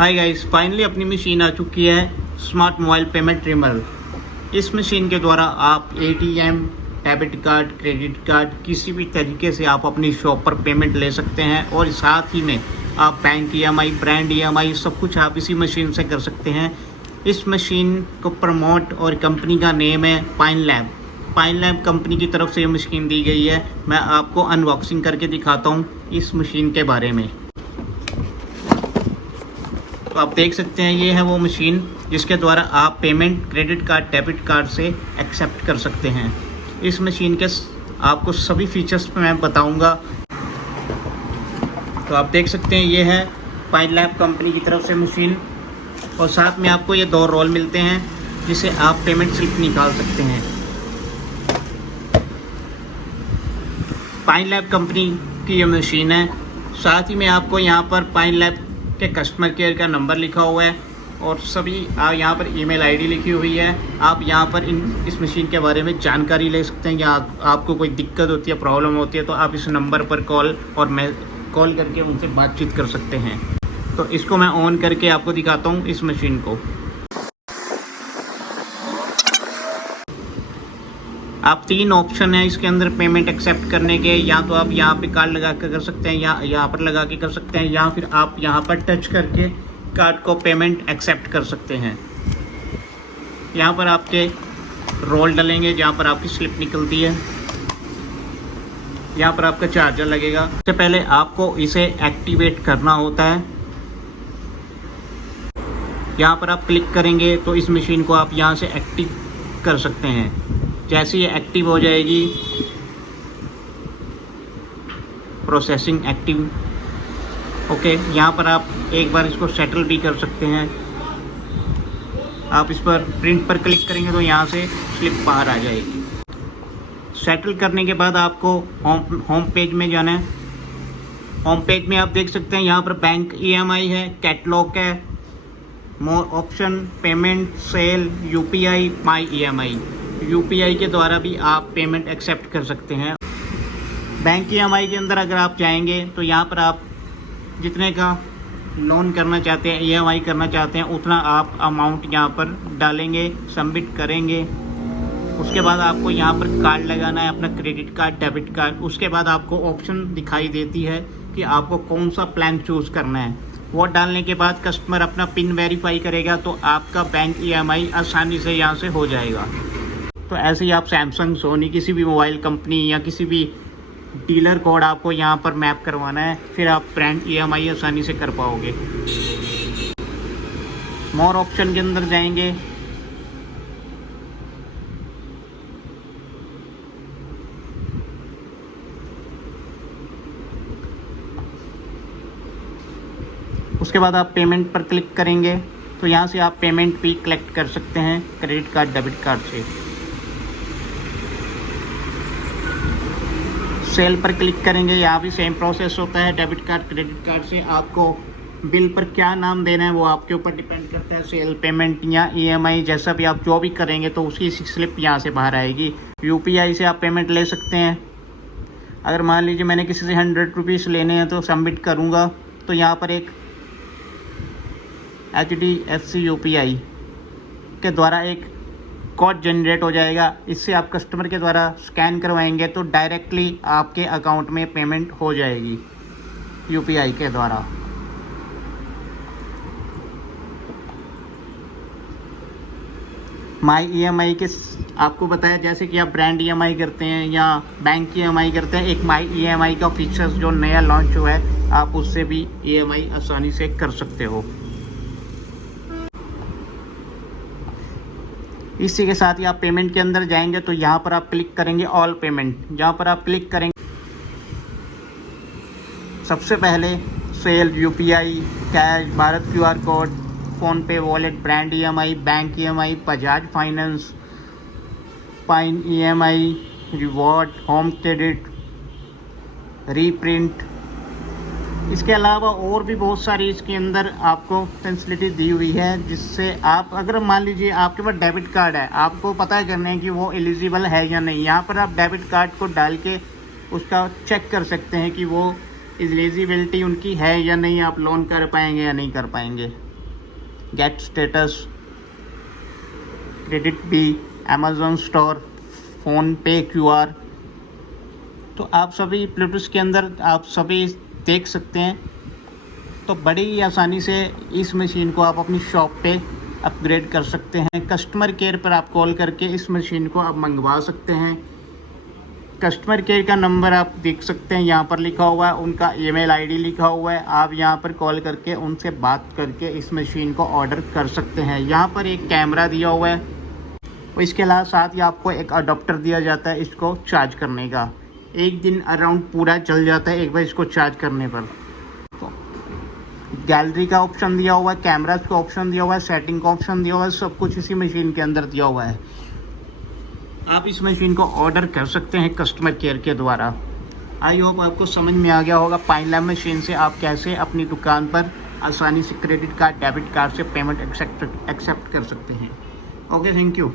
Hi guys, finally अपनी machine आ चुकी है स्मार्ट मोबाइल पेमेंट ट्रिमर। इस मशीन के द्वारा आप ATM, debit card, credit card किसी भी तरीके से आप अपनी शॉप पर पेमेंट ले सकते हैं और साथ ही में आप बैंक ईएमआई, ब्रांड ईएमआई सब कुछ आप इसी मशीन से कर सकते हैं। इस मशीन को प्रमोट और कंपनी का नेम है पाइन लैब कंपनी की तरफ से ये मशीन दी गई है। मैं आपको अनबॉक्सिंग करके दिखाता हूँ इस मशीन के बारे में। तो आप देख सकते हैं ये है वो मशीन जिसके द्वारा आप payment credit card, debit card से एक्सेप्ट कर सकते हैं। इस मशीन के आपको सभी फीचर्स मैं बताऊंगा। तो आप देख सकते हैं ये है पाइन लैब कंपनी की तरफ से मशीन और साथ में आपको ये 2 रोल मिलते हैं जिसे आप पेमेंट स्लिप निकाल सकते हैं। पाइन लैब कंपनी की ये मशीन है। साथ ही में आपको यहाँ पर पाइन लैब के कस्टमर केयर का नंबर लिखा हुआ है और सभी यहाँ पर ईमेल आईडी लिखी हुई है। आप यहाँ पर इस मशीन के बारे में जानकारी ले सकते हैं। या आपको कोई दिक्कत होती है, प्रॉब्लम होती है तो आप इस नंबर पर कॉल करके उनसे बातचीत कर सकते हैं। तो इसको मैं ऑन करके आपको दिखाता हूँ इस मशीन को। आप 3 ऑप्शन है इसके अंदर पेमेंट एक्सेप्ट करने के। या तो आप यहाँ पे कार्ड लगा के कर सकते हैं या यहाँ पर लगा के कर सकते हैं, या फिर आप यहाँ पर टच करके कार्ड को पेमेंट एक्सेप्ट कर सकते हैं। यहाँ पर आपके रोल डलेंगे जहाँ पर आपकी स्लिप निकलती है। यहाँ पर आपका चार्जर लगेगा। सबसे पहले आपको इसे एक्टिवेट करना होता है। यहाँ पर आप क्लिक करेंगे तो इस मशीन को आप यहाँ से एक्टिव कर सकते हैं। जैसे ये एक्टिव हो जाएगी, प्रोसेसिंग एक्टिव, ओके। यहाँ पर आप एक बार इसको सेटल भी कर सकते हैं। आप इस पर प्रिंट पर क्लिक करेंगे तो यहाँ से स्लिप बाहर आ जाएगी। सेटल करने के बाद आपको होम पेज में जाना है। होम पेज में आप देख सकते हैं यहाँ पर बैंक ईएमआई है, कैटलॉग है, more option, payment, sale, UPI, my EMI. UPI के द्वारा भी आप पेमेंट एक्सेप्ट कर सकते हैं। बैंक ईएमआई के अंदर अगर आप जाएंगे तो यहाँ पर आप जितने का लोन करना चाहते हैं, ईएमआई करना चाहते हैं, उतना आप अमाउंट यहाँ पर डालेंगे, सबमिट करेंगे। उसके बाद आपको यहाँ पर कार्ड लगाना है, अपना क्रेडिट कार्ड, डेबिट कार्ड। उसके बाद आपको ऑप्शन दिखाई देती है कि आपको कौन सा प्लान चूज़ करना है। वो डालने के बाद कस्टमर अपना पिन वेरीफाई करेगा तो आपका बैंक ईएमआई आसानी से यहाँ से हो जाएगा। तो ऐसे ही आप सैमसंग, सोनी, किसी भी मोबाइल कंपनी या किसी भी डीलर कोड आपको यहाँ पर मैप करवाना है, फिर आप ब्रांड ईएमआई आसानी से कर पाओगे। मोर ऑप्शन के अंदर जाएंगे, उसके बाद आप पेमेंट पर क्लिक करेंगे तो यहाँ से आप पेमेंट भी कलेक्ट कर सकते हैं क्रेडिट कार्ड, डेबिट कार्ड से। सेल पर क्लिक करेंगे, यहाँ भी सेम प्रोसेस होता है। डेबिट कार्ड, क्रेडिट कार्ड से आपको बिल पर क्या नाम देना है वो आपके ऊपर डिपेंड करता है। सेल, पेमेंट या ईएमआई जैसा भी आप जो भी करेंगे तो उसकी स्लिप यहाँ से बाहर आएगी। यूपीआई से आप पेमेंट ले सकते हैं। अगर मान लीजिए मैंने किसी से 100 रुपीज़ लेने हैं तो सबमिट करूँगा तो यहाँ पर एक HDFC यूपीआई के द्वारा एक कोड जनरेट हो जाएगा। इससे आप कस्टमर के द्वारा स्कैन करवाएंगे तो डायरेक्टली आपके अकाउंट में पेमेंट हो जाएगी यूपीआई के द्वारा। माई ईएमआई के आपको बताया जैसे कि आप ब्रांड ईएमआई करते हैं या बैंक ईएमआई करते हैं, एक माई ईएमआई का फीचर्स जो नया लॉन्च हुआ है, आप उससे भी ईएमआई आसानी से कर सकते हो। इसी के साथ ही आप पेमेंट के अंदर जाएंगे तो यहाँ पर आप क्लिक करेंगे ऑल पेमेंट। जहाँ पर आप क्लिक करेंगे सबसे पहले sale, UPI, cash, Bharat QR code, PhonePe, wallet, brand EMI, bank EMI, Bajaj Finance, Pine EMI, reward, Home Credit, reprint. इसके अलावा और भी बहुत सारी इसके अंदर आपको फैसिलिटी दी हुई है जिससे आप, अगर मान लीजिए आपके पास डेबिट कार्ड है, आपको पता करना है कि वो एलिजिबल है या नहीं। यहाँ पर आप डेबिट कार्ड को डाल के उसका चेक कर सकते हैं कि वो एलिजिबिलिटी उनकी है या नहीं, आप लोन कर पाएंगे या नहीं कर पाएंगे। Get status, credit B, Amazon store, PhonePe, QR। तो आप सभी ब्लूटूथ के अंदर आप सभी देख सकते हैं। तो बड़ी ही आसानी से इस मशीन को आप अपनी शॉप पे अपग्रेड कर सकते हैं। कस्टमर केयर पर आप कॉल करके इस मशीन को आप मंगवा सकते हैं। कस्टमर केयर का नंबर आप देख सकते हैं, यहाँ पर लिखा हुआ है, उनका ईमेल आईडी लिखा हुआ है। आप यहाँ पर कॉल करके उनसे बात करके इस मशीन को ऑर्डर कर सकते हैं। यहाँ पर एक कैमरा दिया हुआ है और इसके अलावा साथ ही आपको एक अडोप्टर दिया जाता है इसको चार्ज करने का। एक दिन अराउंड पूरा चल जाता है एक बार इसको चार्ज करने पर। तो गैलरी का ऑप्शन दिया हुआ है, कैमराज का ऑप्शन दिया हुआ है, सेटिंग का ऑप्शन दिया हुआ है, सब कुछ इसी मशीन के अंदर दिया हुआ है। आप इस मशीन को ऑर्डर कर सकते हैं कस्टमर केयर के द्वारा। आई होप आपको समझ में आ गया होगा पाइन लैब मशीन से आप कैसे अपनी दुकान पर आसानी से क्रेडिट कार्ड, डेबिट कार्ड से पेमेंट एक्सेप्ट कर सकते हैं। Okay, thank you.